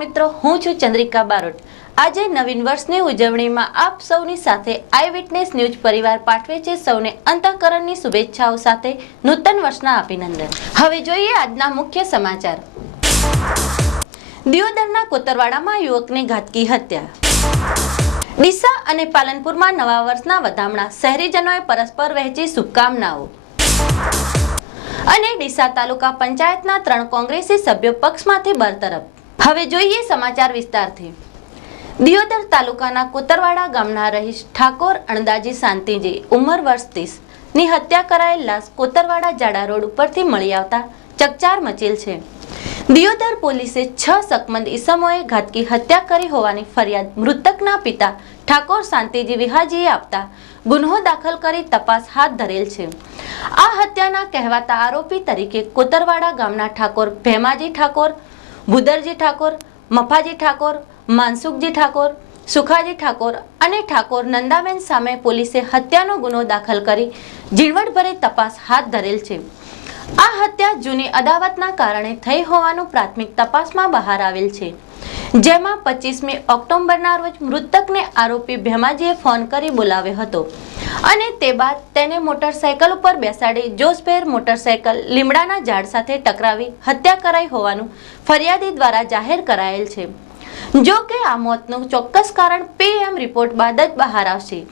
મિત્રો હું છું ચંદ્રિકા બારોટ। આજે નવીન વર્ષની ઉજવણીમાં આપ સૌની સાથે આઈ વિટનેસ ન્યૂઝ પરિવાર પાઠવે છે સૌને અંતઃકરણની શુભેચ્છાઓ સાથે નૂતન વર્ષના અભિનંદન। હવે જોઈએ આજના મુખ્ય સમાચાર। દિયોદરના કોતરવાડામાં યુવકની ઘાતકી હત્યા। ડીસા અને પાલનપુરમાં નવા વર્ષના વધામણા, શહેરીજનોએ પરસ્પર વહેંચી શુભકામનાઓ। અને ડીસા તાલુકા પંચાયતના 3 કોંગ્રેસી સભ્યો પક્ષમાંથી બરતરફ। હવે જોઈએ સમાચાર વિસ્તારથી। દિયોદર તાલુકાના કોતરવાડા ગામના રહીશ ઠાકોર અણદાજી શાંતિજી ઉંમર વર્ષ 30 ની હત્યા કરાયેલ લાશ કોતરવાડા જાડા રોડ ઉપરથી મળી આવતા ચકચાર મચેલ છે। દિયોદર પોલીસે 6 શકમંદ ઈસમોએ ઘાતકી હત્યા કરી હોવાની ફરિયાદ મૃતકના પિતા ઠાકોર શાંતિજી વિહાજીએ આપતા ગુન્હો દાખલ કરી તપાસ હાથ ધરેલ છે। આ હત્યાના કહેવાતા આરોપી તરીકે કોતરવાડા ગામના ઠાકોર ભેમાજી ઠાકોર, ભુદરજી ઠાકોર, મફાજી ઠાકોર, માનસુખજી ઠાકોર, સુખાજી ઠાકોર અને ઠાકોર નંદાબેન સામે પોલીસે હત્યાનો ગુનો દાખલ કરી ઝીણવટભરી તપાસ હાથ ધરેલ છે। આ હત્યા જૂની અદાવતના કારણે થઈ હોવાનું પ્રાથમિક તપાસમાં બહાર આવેલ છે, જેમાં 25મી ઓક્ટોબરના રોજ મૃતકને આરોપી ભેમાજીએ ફોન કરી બોલાવ્યો હતો અને તે બાદ તેને મોટરસાયકલ ઉપર બેસાડી જોશભેર મોટરસાયકલ લીમડાના ઝાડ સાથે ટકરાવી હત્યા કરાઈ હોવાનું ફરિયાદી દ્વારા જાહેર કરાયેલ છે। જો કે આ મોતનું ચોક્કસ કારણ પીએમ રિપોર્ટ બાદ જ બહાર આવશે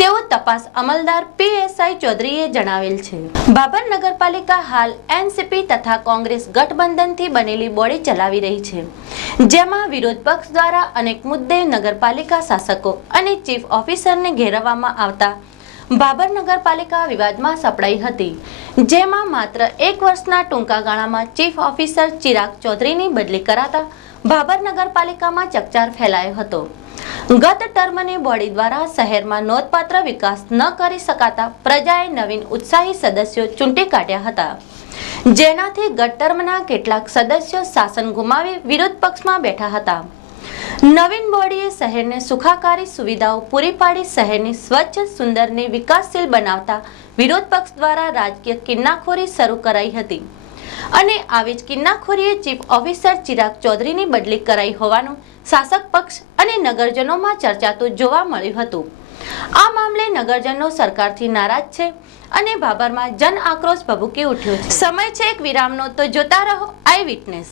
તેવું તપાસ અમલદાર પીએસઆઈ ચૌધરીએ જણાવેલ છે। બાબર નગરપાલિકા હાલ એનસીપી તથા કોંગ્રેસ ગઠબંધનથી બનેલી બોડી ચલાવી રહી છે, જેમાં વિરોધ પક્ષ દ્વારા અનેક મુદ્દે નગરપાલિકા શાસકો અને ચીફ ઓફિસરને ઘેરવામાં આવતા બાબર નગરપાલિકા વિવાદમાં સપડાઈ હતી, જેમાં માત્ર 1 વર્ષના ટૂંકા ગાળામાં ચીફ ઓફિસર ચિરાગ ચૌધરીની બદલી કરાતા બાબર નગરપાલિકામાં ચકચાર ફેલાયો હતો। ગત ટર્મની બોડી દ્વારા શહેરમાં નોંધપાત્ર વિકાસ ન કરી શકાતા પ્રજાએ નવીન ઉત્સાહી સદસ્યો ચૂંટી કાઢ્યા હતા, જેનાથી ગત ટર્મના કેટલાક સદસ્યો શાસન ગુમાવી વિરોધ પક્ષમાં બેઠા હતા। નવીન બોડીએ શહેરને સુખાકારી સુવિધાઓ પૂરી પાડી શહેરની સ્વચ્છ, સુંદરને વિકાસશીલ બનાવતા વિરોધ પક્ષ દ્વારા રાજકીય કિન્નાખોરી શરૂ કરાઈ હતી અને આવી જ કિન્નાખોરીએ ચીફ ઓફિસર ચિરાગ ચૌધરીની બદલી કરાઈ હોવાનું શાસક પક્ષ અને નગરજનોમાં ચર્ચાતું જોવા મળ્યું હતું। આ મામલે નગરજનો સરકારથી નારાજ છે અને બાબરમાં જન આક્રોશ ભભૂકી ઉઠ્યો છે। સમય છે એક વિરામનો, તો જોતા રહો આઈ વિટનેસ।